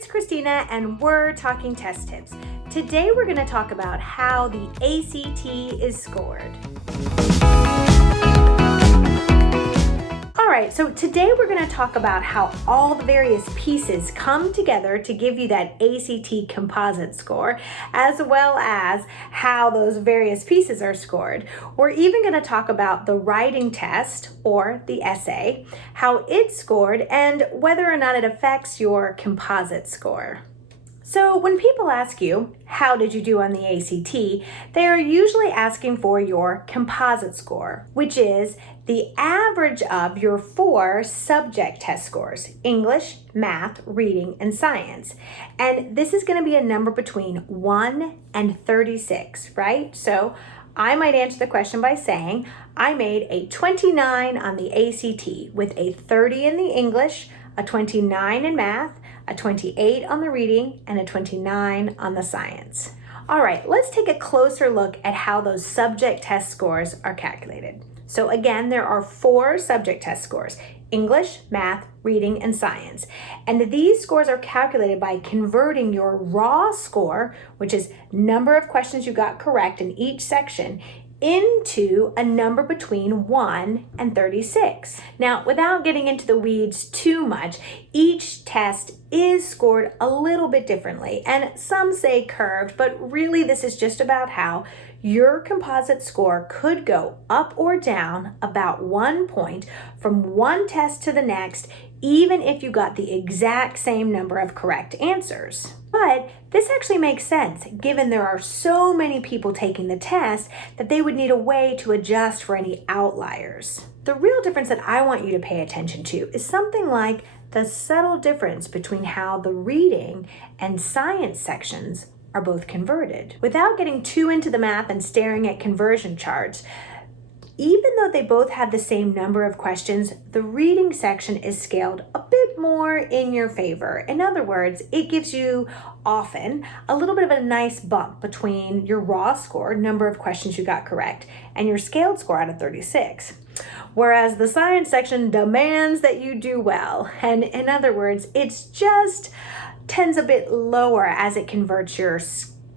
it's Christina and we're talking test tips. Today we're going to talk about how the ACT is scored. Alright, so today we're going to talk about how all the various pieces come together to give you that ACT composite score, as well as how those various pieces are scored. We're even going to talk about the writing test, or the essay, how it's scored, and whether or not it affects your composite score. So when people ask you, how did you do on the ACT, they are usually asking for your composite score, which is the average of your 4 subject test scores: English, math, reading, and science. And this is going to be a number between 1 and 36, right? So I might answer the question by saying, I made a 29 on the ACT with a 30 in the English, a 29 in math, a 28 on the reading, and a 29 on the science. All right, let's take a closer look at how those subject test scores are calculated. So again, there are 4 subject test scores: English, math, reading, and science. And these scores are calculated by converting your raw score, which is number of questions you got correct in each section, into a number between 1 and 36. Now, without getting into the weeds too much, each test is scored a little bit differently, and some say curved, but really this is just about how your composite score could go up or down about 1 point from one test to the next, even if you got the exact same number of correct answers. But this actually makes sense, given there are so many people taking the test that they would need a way to adjust for any outliers. The real difference that I want you to pay attention to is something like the subtle difference between how the reading and science sections are both converted. Without getting too into the math and staring at conversion charts, even though they both have the same number of questions, the reading section is scaled a bit more in your favor. In other words, it gives you often a little bit of a nice bump between your raw score, number of questions you got correct, and your scaled score out of 36. Whereas the science section demands that you do well. And in other words, it's just tends a bit lower as it converts your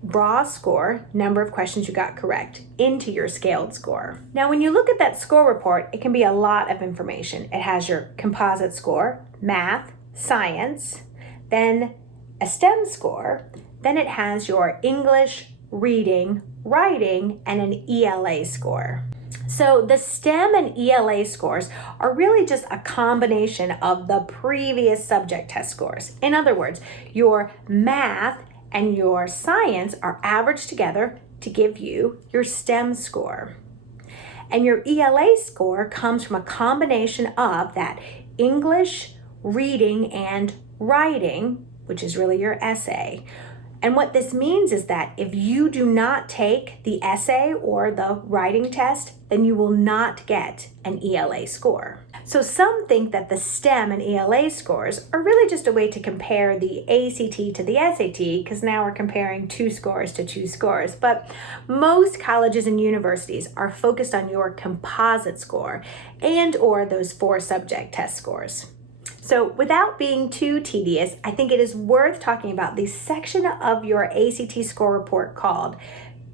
raw score, number of questions you got correct, into your scaled score. Now, when you look at that score report, it can be a lot of information. It has your composite score, math, science, then a STEM score, then it has your English, reading, writing, and an ELA score. So the STEM and ELA scores are really just a combination of the previous subject test scores. In other words, your math and your science are averaged together to give you your STEM score. And your ELA score comes from a combination of that English, reading, and writing, which is really your essay. And what this means is that if you do not take the essay or the writing test, then you will not get an ELA score. So some think that the STEM and ELA scores are really just a way to compare the ACT to the SAT, because now we're comparing 2 scores to 2 scores. But most colleges and universities are focused on your composite score and or those 4 subject test scores. So without being too tedious, I think it is worth talking about the section of your ACT score report called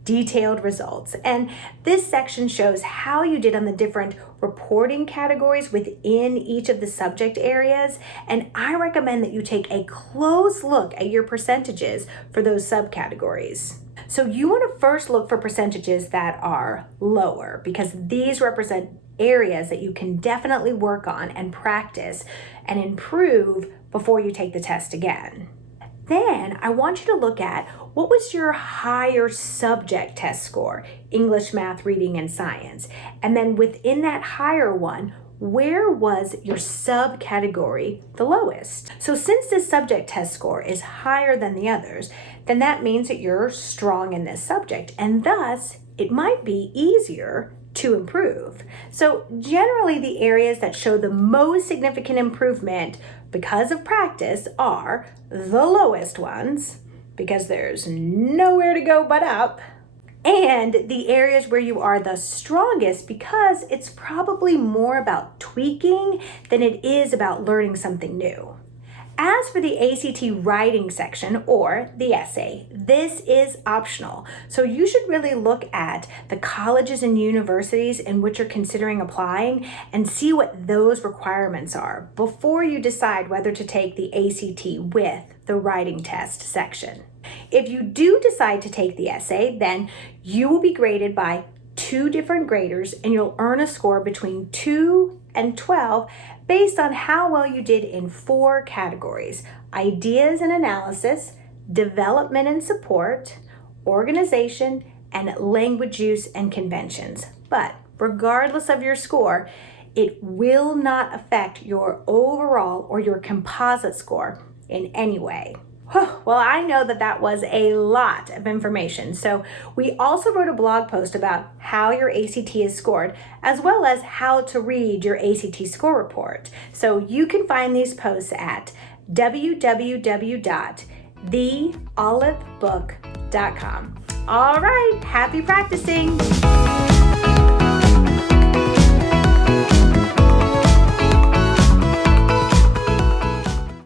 Detailed Results. And this section shows how you did on the different reporting categories within each of the subject areas. And I recommend that you take a close look at your percentages for those subcategories. So you want to first look for percentages that are lower, because these represent areas that you can definitely work on and practice and improve before you take the test again. Then I want you to look at what was your higher subject test score: English, math, reading, and science. And then within that higher one, where was your subcategory the lowest? So since this subject test score is higher than the others, then that means that you're strong in this subject, and thus it might be easier to improve. So generally the areas that show the most significant improvement because of practice are the lowest ones, because there's nowhere to go but up, and the areas where you are the strongest because it's probably more about tweaking than it is about learning something new. As for the ACT writing section, or the essay, this is optional. So you should really look at the colleges and universities in which you're considering applying and see what those requirements are before you decide whether to take the ACT with the writing test section. If you do decide to take the essay, then you will be graded by 2 different graders, and you'll earn a score between 2 and 12 based on how well you did in 4 categories: ideas and analysis, development and support, organization, and language use and conventions. But regardless of your score, it will not affect your overall or your composite score in any way. Well, I know that was a lot of information. So we also wrote a blog post about how your ACT is scored, as well as how to read your ACT score report. So you can find these posts at www.theolivebook.com. All right, happy practicing.